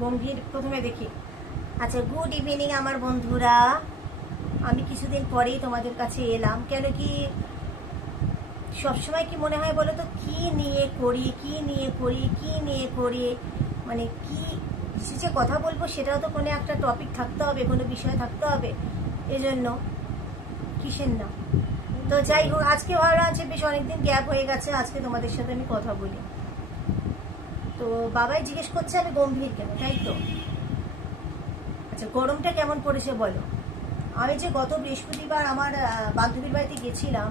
গম্ভীর প্রথমে দেখি। আচ্ছা, গুড ইভিনিং আমার বন্ধুরা। আমি কিছুদিন পরেই তোমাদের কাছে এলাম। কেন কি সবসময় কি মনে হয় বলো তো, কি নিয়ে করি কি নিয়ে করি কি নিয়ে করি, মানে কি যে কথা বলবো সেটাও তো কোনো একটা টপিক থাকতে হবে, কোনো বিষয় থাকতে হবে। এজন্য কিসের না, তো যাই হোক, আজকে ভাবলাম যে বেশ অনেকদিন গ্যাপ হয়ে গেছে, আজকে তোমাদের সাথে আমি কথা বলি। তো বাবাই জিজ্ঞেস করছে আমি গম্ভীর কেন, তাই তো? আচ্ছা, গরমটা কেমন পড়েছে বলো। আমি যে গত বৃহস্পতিবার আমার বান্ধবীর বাড়িতে গেছিলাম,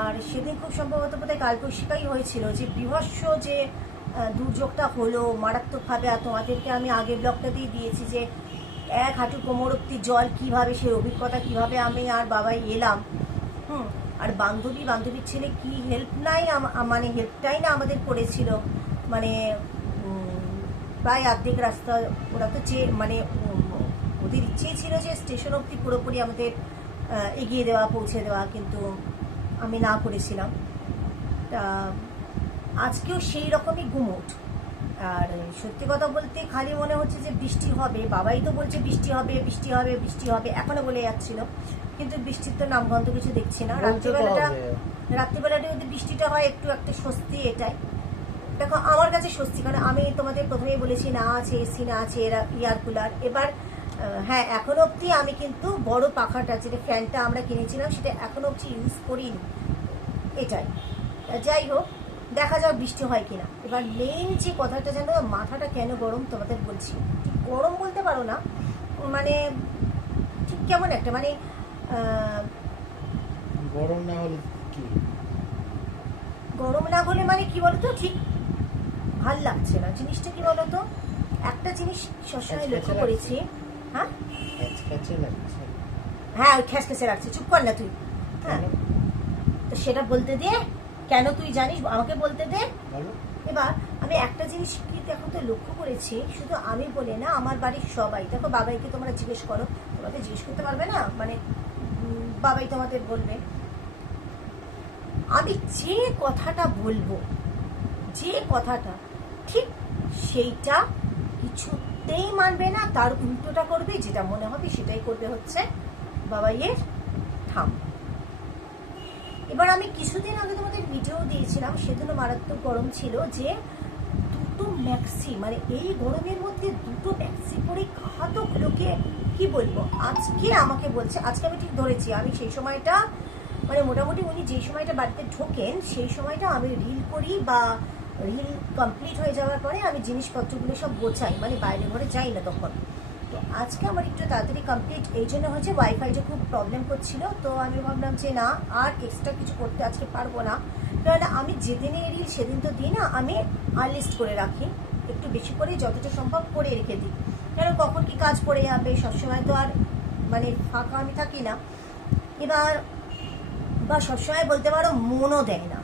আর সেদিন খুব সম্ভবত বোধহয় কালবৈশাখী হয়েছিল, যে বিভৎস যে দুর্যোগটা হলো মারাত্মকভাবে। আর তোমাদেরকে আমি আগের ব্লগটাতেই দিয়েছি যে এক হাঁটু কোমর অব্দি জল, কীভাবে সেই অভিজ্ঞতা, কীভাবে আমি আর বাবাই এলাম। আর বান্ধবীর ছেলে কি হেল্প নাই, মানে হেল্পটাই না আমাদের করেছিল। মানে প্রায় অর্ধেক রাস্তা ওরা তো মানে ওদের ইচ্ছেই ছিল যে স্টেশন অবধি পুরোপুরি আমাদের এগিয়ে দেওয়া, পৌঁছে দেওয়া, কিন্তু আমি না করেছিলাম। তা আজকেও সেই রকমই গুমোট। আর সত্যি কথা বলতে খালি মনে হচ্ছে যে বৃষ্টি হবে, বাবাই তো বলছে বৃষ্টি হবে বৃষ্টি হবে বৃষ্টি হবে, এখনো বলে যাচ্ছিল, কিন্তু বৃষ্টির তো নামগন্ধ কিছু দেখছি না। রাত্রিবেলাটা যদি বৃষ্টিটা হয় একটু একটা স্বস্তি, এটাই দেখো আমার কাছে স্বস্তি। কারণ আমি তোমাদের প্রথমেই বলেছি, না আছে এসি, না আছে এয়ার কুলার। এবার হ্যাঁ, এখনো অবধি আমি কিন্তু বড় পাখাটা, যেটা ফ্যানটা আমরা কিনেছিলাম, সেটা এখনো অবধি ইউজ করিনি, এটাই। যাই হোক, দেখা যাক বৃষ্টি হয় কিনা। এবার মেইন যে কথাটা, যেন মাথাটা কেন গরম তোমাদের বলছি। ঠিক গরম বলতে পারো না, মানে ঠিক কেমন একটা, মানে গরম না হলে কি, গরম না হলে মানে কি বলতো, ঠিক ভাল লাগছে না। জিনিসটা কি বলতো, একটা জিনিস সবসময় লক্ষ্য করেছি। হ্যাঁ হ্যাঁ, ওই খ্যাসখ্যাসে রাখছে। চুপ কর না তুই। হ্যাঁ, তো সেটা বলতে দে, কেন তুই জানিস, আমাকে বলতে দে। এবার আমি একটা জিনিস কি দেখো তো লক্ষ্য করেছি, শুধু আমি বলে না, আমার বাড়ির সবাই। দেখো, বাবাইকে তোমরা জিজ্ঞেস করো, তোমাকে জিজ্ঞেস করতে পারবে না, মানে বাবাই তোমাদের বলবে। আমি যে কথাটা বলবো, যে কথাটা ঠিক সেইটা কিছুতেই মানবে না, তার উল্টোটা করবে, যেটা মনে হবে সেটাই করবে হচ্ছে বাবাইয়ের ঠাম। এবার আমি কিছুদিন আগে তোমাদের ভিডিও দিয়েছিলাম, সেদিনও মারাত্মক গরম ছিল, যে দুটো ম্যাক্সি, মানে এই গরমের মধ্যে দুটো ম্যাক্সি পরে ঘাতক লোকে, কি বলবো। আজকে আমাকে বলছে, আজকে আমি ঠিক ধরেছি, আমি সেই সময়টা মানে মোটামুটি উনি যেই সময়টা বাড়িতে ঢোকেন, সেই সময়টা আমি রিল করি, বা রিল কমপ্লিট হয়ে যাওয়ার পরে আমি জিনিসপত্রগুলো সব গোছাই, মানে বাইরে ঘরে যাই না তখন। তো আজকে আমার একটু তাড়াতাড়ি কমপ্লিট এই জন্য হয়েছে, ওয়াইফাইটা খুব প্রবলেম করছিল। তো আমি ভাবলাম যে না, আর এক্সট্রা কিছু করতে আজকে পারবো না, কারণ আমি যেদিনে রিল সেদিন তো দিই না, আমি আনলিস্ট করে রাখি, একটু বেশি করে যতটা সম্ভব করে রেখে দিই। কারণ কখন কি কাজ পড়ে যাবে, সবসময় তো আর মানে ফাঁকা আমি থাকি না। এবার বা সবসময় বলতে পারো মনও দেয় না।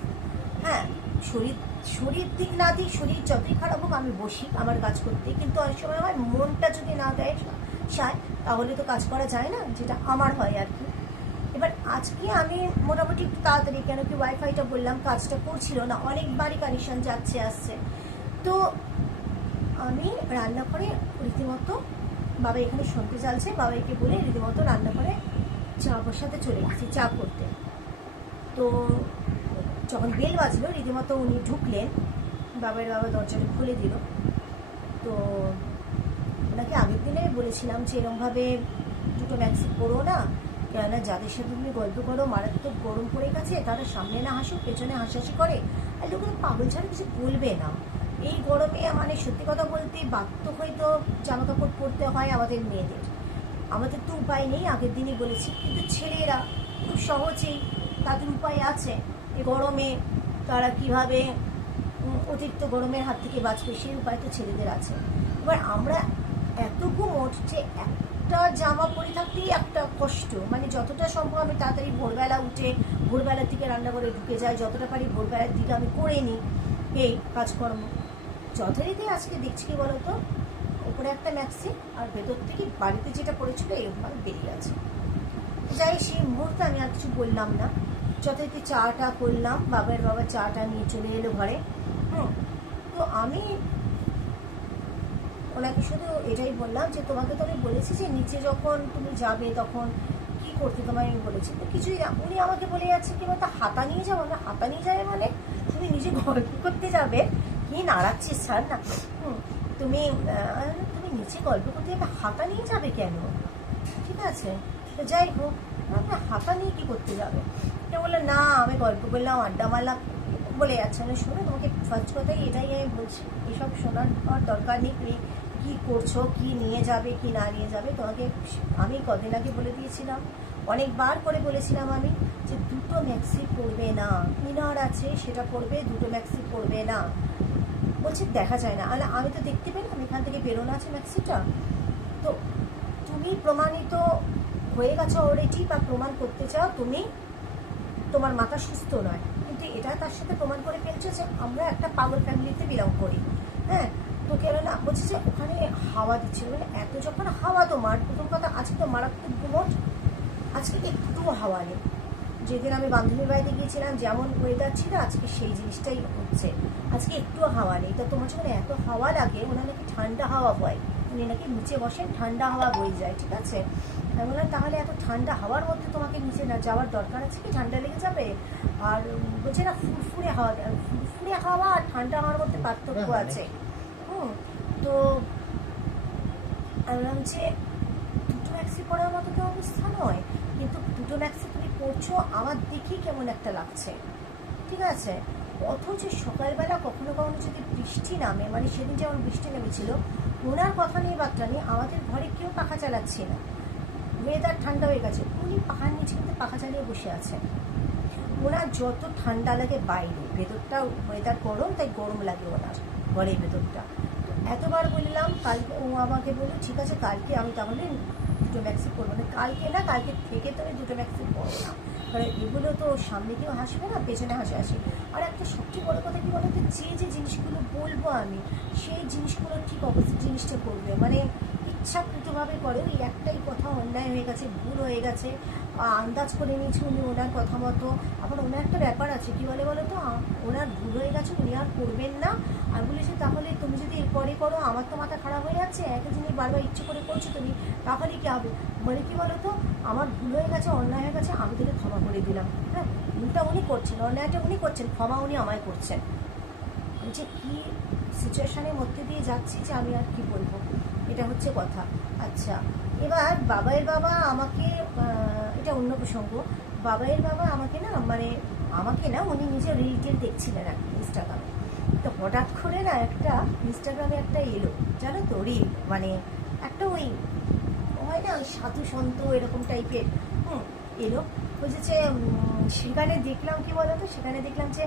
হ্যাঁ, শরীর দিক না দিক, শরীর যতই খারাপ হোক আমি বসি আমার কাজ করতে, কিন্তু অনেক সময় হয় মনটা যদি না দেয় সায়, তাহলে তো কাজ করা যায় না, যেটা আমার হয় আর কি। এবার আজকে আমি মোটামুটি একটু তাড়াতাড়ি, কেন কি ওয়াইফাইটা বললাম কাজটা করছিল না, অনেকবারই কানেকশন যাচ্ছে আসছে। তো আমি রান্নাঘরে রীতিমতো, বাবা এখানে শুনতে চালছে, বাবাইকে বলে রীতিমতো রান্নাঘরে চা বসাতে চলে গেছি, চা করতে। তো যখন বেল বাজলো, রীতিমতো উনি ঢুকলেন, বাবা দরজাটা খুলে দিল। তো ওনাকে আগের দিনে বলেছিলাম যে এরমভাবে দুটো ম্যাক্সি পরো না, কেননা যাদের সাথে তুমি গল্প করো মারাত্মক গরম পড়ে গেছে, তারা সামনে না হাসুক, পেছনে হাসাহাসি করে, আর লোক পাগল ছাড়া কিছু বলবে না। এই গরমে মানে সত্যি কথা বলতে বাধ্য হয়তো জামা কাপড় পরতে হয় আমাদের মেয়েদের, আমাদের তো উপায় নেই, আগের দিনই বলেছি। কিন্তু ছেলেরা খুব সহজেই, তাদের উপায় আছে, এই গরমে তারা কিভাবে অতিরিক্ত গরমের হাত থেকে বাঁচবে, সেই উপায় তো ছেলেদের আছে। এবার আমরা এত গুমোট যে একটা জামা পরে থাকতেই একটা কষ্ট, মানে যতটা সম্ভব আমি তাড়াতাড়ি ভোরবেলা উঠে ভোরবেলার দিকে রান্নাঘরে ঢুকে যাই, যতটা পারি ভোরবেলার দিকে আমি করে নিই এই কাজকর্ম। যথারীতি আজকে দেখছি কি বলতো, উপরে একটা ম্যাক্সি আর ভেতর থেকে বাড়িতে যেটা পড়েছিল এরকম বেরিয়ে আছে। যাই, সেই মুহূর্তে আমি আর কিছু বললাম না, যথারীতি চাটা করলাম, বাবা চাটা নিয়ে চলে এলো ঘরে। তো তো আমি ওনাকে শুধু এটাই বললাম যে তোমাকে তো আমি বলেছি যে নিচে যখন তুমি যাবে তখন কি করতে তোমায় আমি বলেছি, তো কিছুই না। উনি আমাকে বলে যাচ্ছে কি বলতো, হাতা নিয়ে যাবো না। হাতা নিয়ে যাবে মানে তুমি নিজে গল্প করতে যাবে, কি নাড়াচ্ছিস স্যার না। তুমি তুমি নিচে গল্প করতে যাবে, হাতা নিয়ে যাবে কেন? ঠিক আছে, তো যাই হোক, হাতা নিয়ে কি করতে যাবে? তো বললো না আমি গল্প করলাম, আড্ডা মারলাম বলে যাচ্ছে না। শোনো, তোমাকে ফার্স্ট কথাই এটাই আমি বলছি, এসব শোনার দরকার নেই। তুমি কী করছো, কি নিয়ে যাবে কি না নিয়ে যাবে, তোমাকে আমি কদিন আগে বলে দিয়েছিলাম, অনেকবার করে বলেছিলাম আমি যে দুটো ম্যাক্সি পরবে না, ইনার আছে সেটা পরবে, দুটো ম্যাক্সি পরবে না। বলছে দেখা যায় না, আরে আমি তো দেখতে পেলাম এখান থেকে বেরোনো আছে ম্যাক্সিটা। তো তুমি প্রমাণিত হয়ে গেছো অলরেডি, বা প্রমাণ করতে চাও তুমি, তোমার মাথা সুস্থ নয়, কিন্তু এটা তার সাথে প্রমাণ করে ফেলছো যে আমরা একটা পাগল ফ্যামিলিতে বিলং করি। হ্যাঁ, তো কেন না বলছে যে ওখানে হাওয়া দিচ্ছিল, মানে এত যখন হাওয়া তোমার, প্রথম কথা আজকে তো মারাত্মক গুমট, আজকে একটুও হাওয়া নেই। যেদিন আমি বান্ধবীর বাড়িতে গিয়েছিলাম যেমন ওয়েদার ছিল, আজকে সেই জিনিসটাই হচ্ছে, আজকে একটুও হাওয়া নেই। তো তোমার যখন এত হাওয়া লাগে, ওনার নাকি ঠান্ডা হাওয়া বয়, উনি নাকি নিচে বসেন, ঠান্ডা হাওয়া বয়ে যায়, ঠিক আছে। আমি বললাম তাহলে এত ঠান্ডা হাওয়ার মধ্যে তোমাকে নিচে না যাওয়ার দরকার আছে কি, ঠান্ডা লেগে যাবে। আর বলছে না ফুরফুরে হাওয়া, ফুরফুরে হাওয়া আর ঠান্ডা হাওয়ার মধ্যে পার্থক্য আছে। তো আমি বললাম যে দুটো ম্যাক্সি পরার মতো তো অবস্থা নয়, কিন্তু দুটো ম্যাক্সি তুমি পরছো আমার দেখেই কেমন একটা লাগছে, ঠিক আছে। অথচ সকালবেলা কখনো কখনো যদি বৃষ্টি নামে, মানে সেদিন যেমন বৃষ্টি নেমেছিল, ওনার কথা নিয়ে বার্তা নিয়ে আমাদের ঘরে কেউ পাখা চালাচ্ছে না, ওয়েদার ঠান্ডা হয়ে গেছে, উনি পাখার নিচে কিন্তু পাখা চালিয়ে বসে আছেন। ওনার যত ঠান্ডা লাগে বাইরে, ভেতরটা ওয়েদার গরম, তাই গরম লাগে ওনার ঘরের ভেতরটা। এতবার বললাম, কালকে ও আমাকে বললো ঠিক আছে কালকে আমি তাহলে দুটো ম্যাক্সি পরবো না। কালকে না, কালকে থেকে তো আমি দুটো ম্যাক্সি পরবো না, কারণ এগুলো তো সামনে কেউ হাসবে না, পেছনে হাসি। আর একটা সবচেয়ে বড় কথা কি বলতো, যে জিনিসগুলো বলবো আমি, সেই জিনিসগুলো ঠিক অপোজিট জিনিসটা করবে, মানে ইচ্ছাকৃতভাবে করে। ওই একটাই কথা অন্যায় হয়ে গেছে, ভুল হয়ে গেছে, আন্দাজ করে নিয়েছি উনি ওনার কথা মতো। আবার ওনার একটা ব্যাপার আছে, কি বলে বলো তো, ওনার ভুল হয়ে গেছে, উনি আর করবেন না। আর বলেছি তাহলে তুমি যদি এরপরে করো, আমার তো মাথা খারাপ হয়ে যাচ্ছে, একটা জিনিস বারবার ইচ্ছে করে করছো তুমি, তাহলে কি হবে? মানে কি বলো তো, আমার ভুল হয়ে গেছে, অন্যায় হয়ে গেছে, আমি তোকে ক্ষমা করে দিলাম। হ্যাঁ, ভুলটা উনি করছেন, অন্যায়টা উনি করছেন, ক্ষমা উনি আমায় করছেন। যে কি সিচুয়েশনের মধ্যে দিয়ে যাচ্ছি যে আমি আর কি বলবো, এটা হচ্ছে কথা। আচ্ছা, এবার বাবাইয়ের বাবা আমাকে, এটা অন্য প্রসঙ্গ, বাবাইয়ের বাবা আমাকে না, মানে আমাকে না, উনি নিজের রিল দেখছিলেন আর কি ইনস্টাগ্রামে। তো হঠাৎ করে না একটা ইনস্টাগ্রামে একটা এলো, জানো তো, রিল, মানে একটা ওই হয় না, ওই সাধু সন্ত এরকম টাইপের এলো। বলছে যে সেখানে দেখলাম কি বলতো, সেখানে দেখলাম যে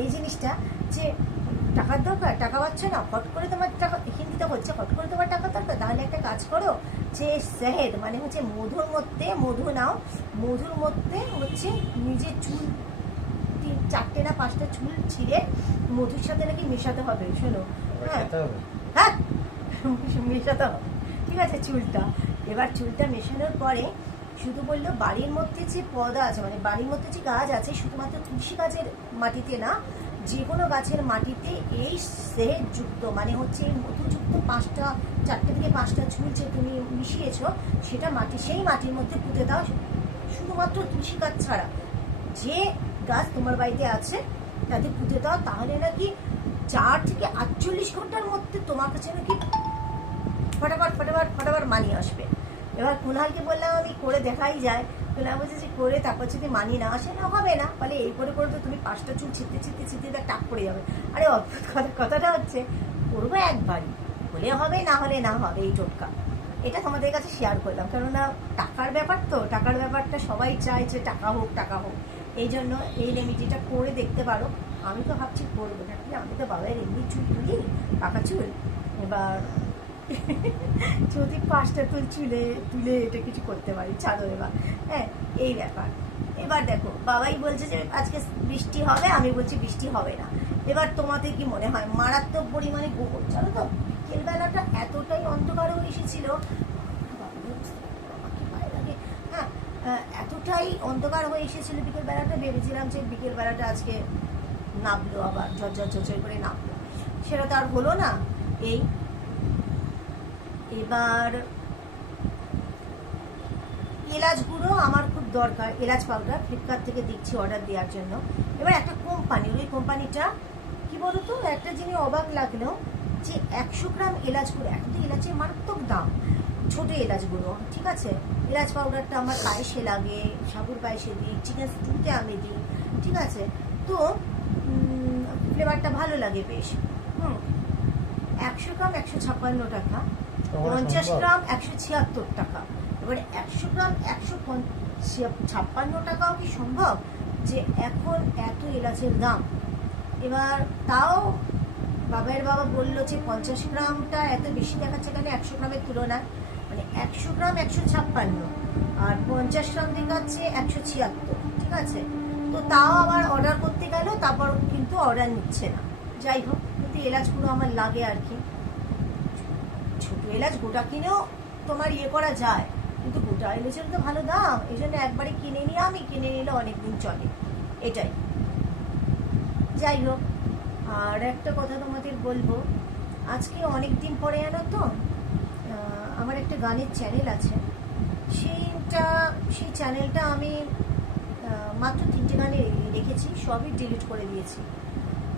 এই জিনিসটা যে টাকার দরকার, টাকা পাচ্ছ না, হট করে তোমার টাকা, হিন্দিতে হচ্ছে হট করে তোমার টাকা দরকার, তাহলে একটা কাজ করো, যে শহদ মানে হচ্ছে মধুর মধ্যে, মধু নাও, মধুর মধ্যে হচ্ছে নিজের চুল 4টে না 5টা চুল ছিঁড়ে মধুর সাথে নাকি মেশাতে হবে। শোনো, হ্যাঁ হ্যাঁ মেশাতে হবে, ঠিক আছে চুলটা। এবার চুলটা মেশানোর পরে শুধু বললো বাড়ির মধ্যে যে পদা আছে, মানে বাড়ির মধ্যে যে গাছ আছে, শুধুমাত্র তুলসী গাছের মাটিতে না, যে কোনো গাছের মাটিতে এই যুক্ত, মানে হচ্ছে মধুযুক্ত 4টে থেকে 5টা চুল যে তুমি মিশিয়েছ, সেটা মাটি, সেই মাটির মধ্যে পুঁতে দাও, শুধুমাত্র তুলসী গাছ ছাড়া যে গাছ তোমার বাড়িতে আছে তাতে পুঁতে দাও, তাহলে নাকি 4 থেকে 48 ঘন্টার মধ্যে তোমার কাছে নাকি ফটাফট ফটাফট ফটাফট মানি আসবে। এবার কুণালকে বললাম আমি করে দেখাই যায়, কুণাল বলছে যে করে তারপর যদি মানি না আসে, না হবে না, বলে এই করে করে তো তুমি 5টা চুল ছিটতে ছিটতে ছিটতে টাক পড়ে যাবে। আরে অদ্ভুত কথাটা হচ্ছে, করবো একবারই, হলে হবে না হলে না হবে, এই টোটকা। এটা তোমাদের কাছে শেয়ার করলাম, কেননা টাকার ব্যাপার তো, টাকার ব্যাপারটা সবাই চায় যে টাকা হোক টাকা হোক, এই জন্য এই রেমিডিটা করে দেখতে পারো। আমি তো ভাবছি করবো না, আমি তো বাবার এমনি চুল তুলি, পাকা চুল, এবার যদি 5টা চুল তুলে এটা কিছু করতে পারি, ছাড়ো এবার। হ্যাঁ, এই ব্যাপার। এবার দেখো, বাবাই বলছে যে আজকে বৃষ্টি হবে, আমি বলছি বৃষ্টি হবে না। এবার তোমাদের কি মনে হয়, মারাত্মক পরিমাণে গোবর, জানো তো, বিকেলবেলাটা এতটাই অন্ধকার হয়ে এসেছিল, হ্যাঁ এতটাই অন্ধকার হয়ে এসেছিল বিকেলবেলাটা, ভেবেছিলাম যে বিকেলবেলাটা আজকে নাবলো, আবার ঝরঝর করে নাবলো। সেটা তো আর হলো না। এই এবার এলাচ গুঁড়ো আমার খুব দরকার, এলাচ পাউডার ফ্লিপকার্ট থেকে দেখছি অর্ডার দেওয়ার জন্য। এবার একটা কোম্পানি, ওই কোম্পানিটা কি বলতো, একটা জিনিস অবাক লাগলো যে 100 গ্রাম এলাচ গুঁড়ো, এখন তো এলাচের মারাত্মক দাম, ছোট এলাচ গুঁড়ো, ঠিক আছে। এলাচ পাউডারটা আমার পায়েসে লাগে, সাবুর পায়েসে দিই, চিকেন স্টুতে আমি দিই, ঠিক আছে। তো ফ্লেভারটা ভালো লাগে বেশ। 100 গ্রাম 156 টাকা, 50 গ্রাম 176 টাকা। এবার 100 গ্রাম 156 টাকাও কি সম্ভব যে এখন এত এলাচের দাম? এবার তাও বাবার বাবা বললো যে 50 গ্রামটা এত বেশি দেখাচ্ছে কেন 100 গ্রামের তুলনায়, মানে 100 গ্রাম 156 আর 50 গ্রাম দেখাচ্ছে 176, ঠিক আছে। তো তাও আবার অর্ডার করতে গেল, তারপর কিন্তু অর্ডার নিচ্ছে না। যাই হোক, কিন্তু এলাচগুলো আমার লাগে আর কি। ছোট এলাচ গোটা কিনেও তোমার ইয়ে করা যায়, কিন্তু গোটা এলাচের তো ভালো দাম, এই জন্য একবারে কিনে নিয়ে আমি কিনে নিলে অনেকদিন চলে, এটাই। যাই হোক, আর একটা কথা তোমাদের বলবো, আজকে অনেক দিন পরে জানো তো আমার একটা গানের চ্যানেল আছে, সেই চ্যানেলটা আমি মাত্র 3টে গানে রেখেছি, সবই ডিলিট করে দিয়েছি।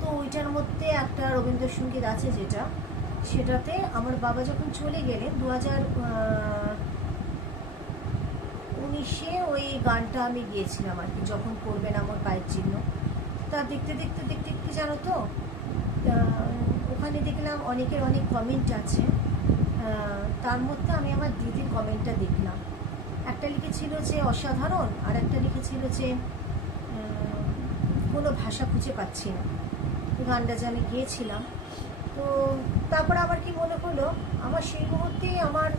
তো ওইটার মধ্যে একটা রবীন্দ্রসঙ্গীত আছে সেটাতে আমার বাবা যখন চলে গেলেন 2019-এ, ওই গানটা আমি গিয়েছিলাম আর কি, যখন করবেন আমার পায়ের চিহ্ন। তা দেখতে দেখতে জানো তো ওখানে দেখলাম অনেকের অনেক কমেন্ট আছে। তার মধ্যে আমি আমার দিদির কমেন্টটা দেখলাম। একটা লিখেছিল যে অসাধারণ, আর একটা লিখেছিল যে কোনো ভাষা খুঁজে পাচ্ছি না। গানটা যে আমি গিয়েছিলাম, তো তারপর আবার কি মনে হলো, আমার সেই মুহূর্তে আমার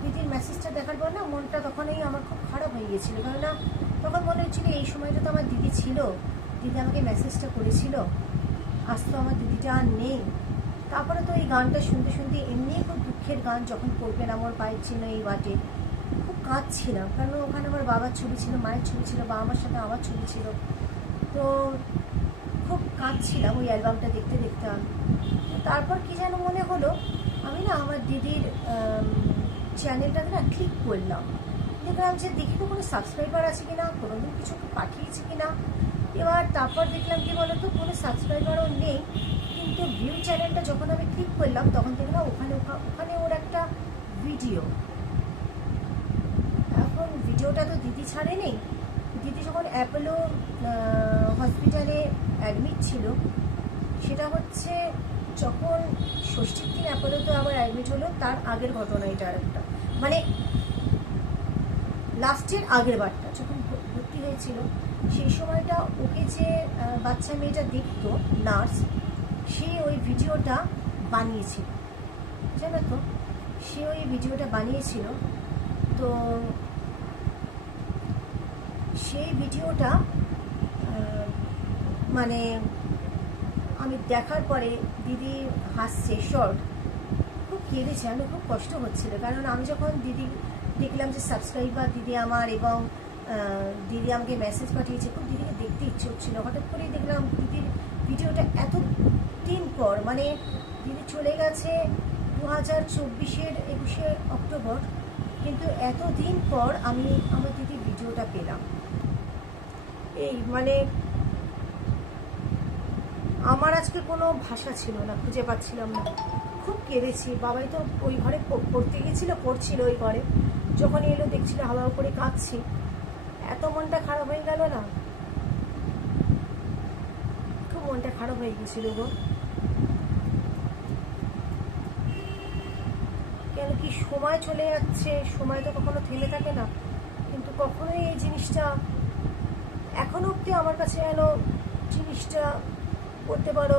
দিদির মেসেজটা দেখার পর না মনটা তখনই আমার খুব খারাপ হয়ে গিয়েছিল। কেননা তখন মনে হচ্ছিল এই সময়টা তো আমার দিদি ছিল, দিদি আমাকে মেসেজটা করেছিল, আজ তো আমার দিদিটা আর নেই। তারপরে তো এই গানটা শুনতে শুনতে এমনি খুব দুঃখের গান, যখন করবেন আমার পায়ের চিহ্ন এই বাটে, খুব কাঁদছিলাম। কারণ ওখানে আমার বাবার ছবি ছিল, মায়ের ছবি ছিল, বাবা মার সাথে আমার ছবি ছিল। তো খুব কাঁদছিলাম ওই অ্যালবামটা দেখতে দেখতে। তারপর কি যেন মনে হলো, আমি না আমার দিদির চ্যানেলটাতে না ক্লিক করলাম, দেখলাম যে দেখি তো কোনো সাবস্ক্রাইবার আছে কিনা, কোনোদিন কিছু পাঠিয়েছে কিনা। এবার তারপর দেখলাম কি বলতো, কোনো সাবস্ক্রাইবারও নেই, কিন্তু ভিউ চ্যানেলটা যখন আমি ক্লিক করলাম তখন দেখলাম ওখানে ওর একটা ভিডিও। এখন ভিডিওটা তো দিদি ছাড়েনি, দিদি যখন অ্যাপোলো হসপিটালে অ্যাডমিট ছিল, সেটা হচ্ছে যখন ষষ্ঠীর দিন অ্যাপোলোতে আবার অ্যাডমিট হলো, তার আগের ঘটনা এটা। একটা মানে লাস্টের আগের বারটা যখন ভর্তি হয়েছিল, সেই সময়টা ওকে যে বাচ্চা মেয়েটা দেখতো নার্স, সে ওই ভিডিওটা বানিয়েছিল, জানো তো, সে ওই ভিডিওটা বানিয়েছিল। তো সেই ভিডিওটা মানে আমি দেখার পরে দিদি হাসছে, শর্ট, খুব কেঁদেছে, আমি খুব কষ্ট হচ্ছিল। কারণ আমি যখন দিদি দেখলাম যে সাবস্ক্রাইবার দিদি আমার, এবং দিদি আমাকে মেসেজ পাঠিয়েছে, খুব দিদিকে দেখতে ইচ্ছে হচ্ছিলো। হঠাৎ করেই দেখলাম দিদির ভিডিওটা এত দিন পর, মানে দিদি চলে গেছে 2024-এর 21শে অক্টোবর, কিন্তু এতদিন পর আমি আমার দিদির ভিডিওটা পেলাম। এই মানে আমার আজকে কোনো ভাষা ছিল না, খুঁজে পাচ্ছিলাম না, খুব কেঁদেছি। বাবাই তো ওই ঘরে পড়তে গেছিলো, পড়ছিল ওই ঘরে, যখন এলো দেখছিল হাওয়া করে কাঁদছি, এত মনটা খারাপ হয়ে গেল না, খুব মনটা খারাপ হয়ে গেছিল গো। কেন কি সময় চলে যাচ্ছে, সময় তো কখনো থেমে থাকে না, কিন্তু কখনোই এই জিনিসটা এখনো অব্দি আমার কাছে এলো, জিনিসটা করতে পারো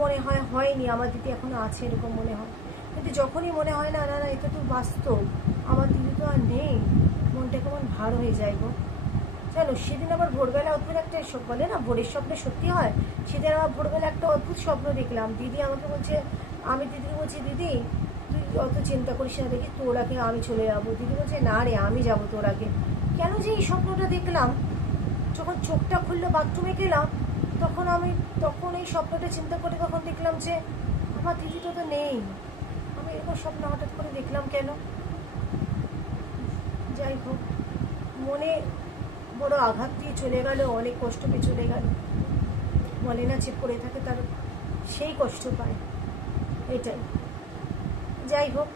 মনে হয় হয়নি, আমার দিদি এখনো আছে এরকম মনে হয়। কিন্তু যখনই মনে হয় না না না এটা তো বাস্তব, আমার দিদি তো আর নেই, মনটা কেমন ভার হয়ে যায় গো। জানো, সেদিন আবার ভোরবেলা অদ্ভুত একটা বলে না ভোরের স্বপ্ন সত্যি হয়, সেদিন আমার ভোরবেলা একটা অদ্ভুত স্বপ্ন দেখলাম। দিদি আমাকে বলছে, আমি দিদিকে বলছি দিদি তুই অত চিন্তা করিস না, দেখি তোর আগে আমি চলে যাবো। দিদি বলছে না রে, আমি যাবো তোর আগে। কেন যে এই স্বপ্নটা দেখলাম, যখন চোখটা খুললো বাথরুমে গেলাম, তখন আমি তখন এই স্বপ্নটা চিন্তা করে তখন দেখলাম যে আমার দিদিটা তো নেই। আমি এরকম স্বপ্ন হঠাৎ করে দেখলাম কেন? যাই হোক, মনে বড় আঘাত দিয়ে চলে গেল, অনেক কষ্ট পেয়ে চলে গেল। বলে না যে পড়ে থাকে তার সেই কষ্ট পায়, এটাই। যাই হোক,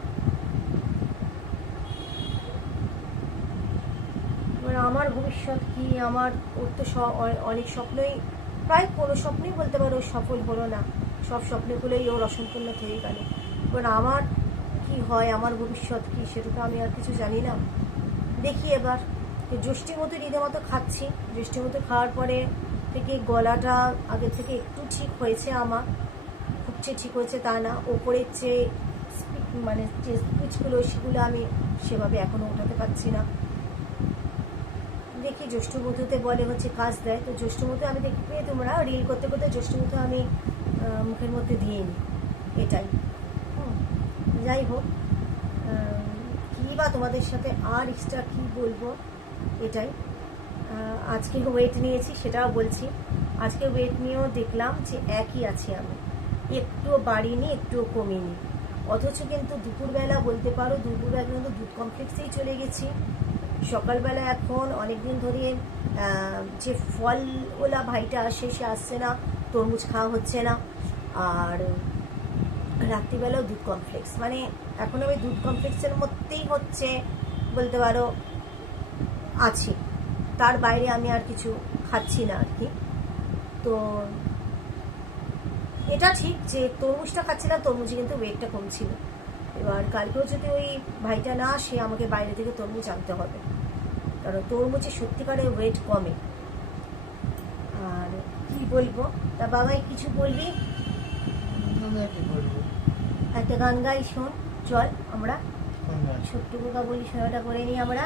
এবার আমার ভবিষ্যৎ কি, আমার ওর তো অনেক স্বপ্নই, প্রায় কোনো স্বপ্নই বলতে পারো সফল হলো না, সব স্বপ্নগুলোই ওর অসম্পূর্ণ থেকে গেল। এবার আমার কি হয়, আমার ভবিষ্যৎ কি, সেটা তো আমি আর কিছু জানি না। দেখি এবার জ্যৈষ্ঠী মতো রীতিমতো খাচ্ছি। জ্যৈষ্ঠী মতো খাওয়ার পরে থেকে গলাটা আগের থেকে একটু ঠিক হয়েছে আমার, খুব যে ঠিক হয়েছে তা না। ওপরের যে মানে যে স্পিচগুলো সেগুলো আমি সেভাবে এখনও উঠাতে পারছি না। দেখি জ্যৈষ্ঠমধুতে বলে হচ্ছে কাজ দেয়, তো জ্যৈষ্ঠমধু আমি দেখবে তোমরা রিল করতে করতে জ্যৈষ্ঠমধু আমি মুখের মধ্যে দিয়ে নিই, এটাই। যাই হোক, কী বা তোমাদের সাথে আর এক্সট্রা কী বলবো, এটাই। আজকে ওয়েট নিয়েছি সেটাও বলছি। আজকে ওয়েট নিয়েও দেখলাম যে একই আছি আমি, একটুও বাড়িনি একটুও কমিনি। অথচ কিন্তু দুপুরবেলা বলতে পারো দুপুরবেলা কিন্তু দুধ কমপ্লেক্সেই চলে গেছি। সকালবেলা এখন অনেকদিন ধরে যে ফলওয়ালা ভাইটা আসে সে আসছে না, তরমুজ খাওয়া হচ্ছে না। আর রাত্রিবেলাও দুধ কমপ্লেক্স, মানে এখন আমি দুধ কমপ্লেক্সের মধ্যেই হচ্ছে বলতে পারো আছি, তার বাইরে আমি আর কিছু খাচ্ছি না আর কি। তো এটা ঠিক যে তরমুজটা খাচ্ছিলাম, তরমুজে কিন্তু ওয়েটটা কমছিল। এবার কালকেও যদি ওই ভাইটা না আসে আমাকে বাইরে থেকে তরমুজ আনতে হবে, কারণ তরমুজে সত্যিকারে ওয়েট কমে। আর কি বলবো, তা বাবাই কিছু বলবি? একটা গান গাই, শোন, চল আমরা ছোট্ট খোকা বলি শোনাটা করে নিই আমরা।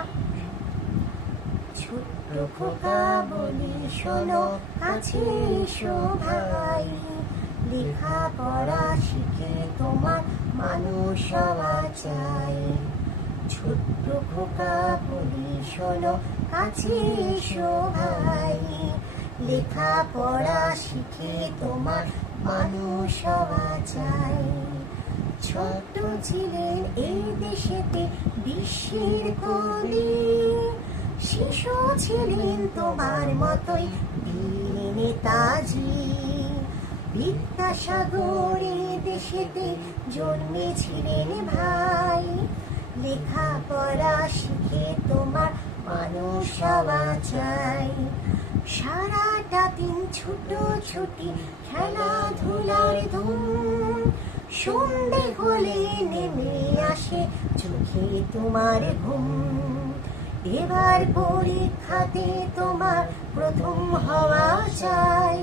ছোট্ট খোকা বলি শোনো, কাছে এসো ভাই, লেখা পড়া শিখে তোমার মানুষ হওয়া চাই। ছোট্ট খোকা বলি শোনো, কাছে এসো ভাই, লেখা পড়া শিখে তোমার মানুষ হওয়া চাই। ছোট্ট ছিলেন এই দেশেতে বিশ্বের কবি, শিশু ছিলেন তোমার মতোই বীর নেতাজি। বিদ্যাসাগরে দেশেতে জন্মেছিলেন ভাই, লেখা পড়া শিখে তোমার মানুষ হওয়া চাই। সারাটা দিন ছুটোছুটি খেলাধুলার ধুম, সন্ধে হলে নেমে আসে চোখে তোমার ঘুম। এবার পরীক্ষাতে তোমার প্রথম হওয়া চাই,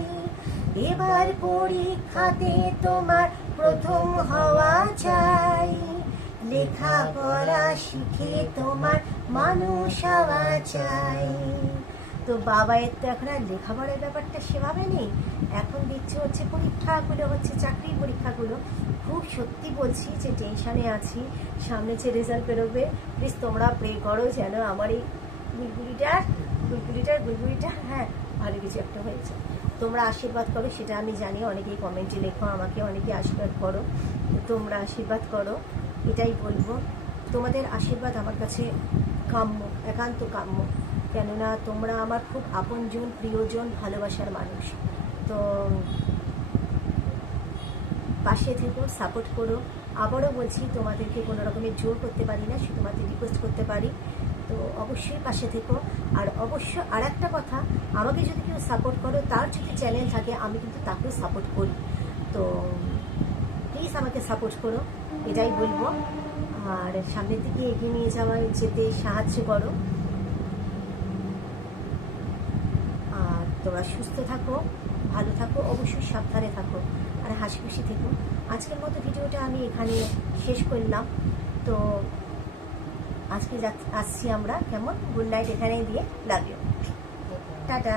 এবার পরীক্ষাতে তোমার প্রথম হওয়া চাই। লেখা পড়া শিখে তোমার মানুষ হওয়া চাই। তো বাবায়ের তো এখন আর লেখাপড়ার ব্যাপারটা সেভাবে নেই, এখন দিচ্ছে হচ্ছে পরীক্ষাগুলো, হচ্ছে চাকরির পরীক্ষাগুলো। খুব সত্যি বলছি যে টেনশানে আছি, সামনে যে রেজাল্ট বেরোবে। প্লিজ তোমরা প্রে করো যেন আমার এই গুলগুলিটার হ্যাঁ ভালো কিছু একটা হয়েছে। তোমরা আশীর্বাদ করো, সেটা আমি জানি, অনেকেই কমেন্টে লেখো আমাকে, অনেকে আশীর্বাদ করো, তোমরা আশীর্বাদ করো, এটাই বলবো। তোমাদের আশীর্বাদ আমার কাছে কাম্য, একান্ত কাম্য, কেননা তোমরা আমার খুব আপনজন, প্রিয়জন, ভালোবাসার মানুষ। তো পাশে থেকো, সাপোর্ট করো। আবারও বলছি, তোমাদেরকে কোনো রকমের জোর করতে পারি না, শুধুমাত্র রিকোয়েস্ট করতে পারি। তো অবশ্যই পাশে থেকো। আর অবশ্য আর একটা কথা, আমাকে যদি কেউ সাপোর্ট করো, তার যদি চ্যানেল থাকে আমি কিন্তু তাকেও সাপোর্ট করি। তো প্লিজ আমাকে সাপোর্ট করো, এটাই বলবো। আর সামনের দিকে এগিয়ে নিয়ে যেতে সাহায্য করো। আর তোমরা সুস্থ থাকো, ভালো থাকো, অবশ্যই সাবধানে থাকো, আর হাসি খুশি থেকো। আজকের মতো ভিডিওটা আমি এখানে শেষ করলাম। তো আজকে আসছি আমরা, কেমন, গুড নাইট এখানেই দিয়ে, লাভ ইউ, টাটা।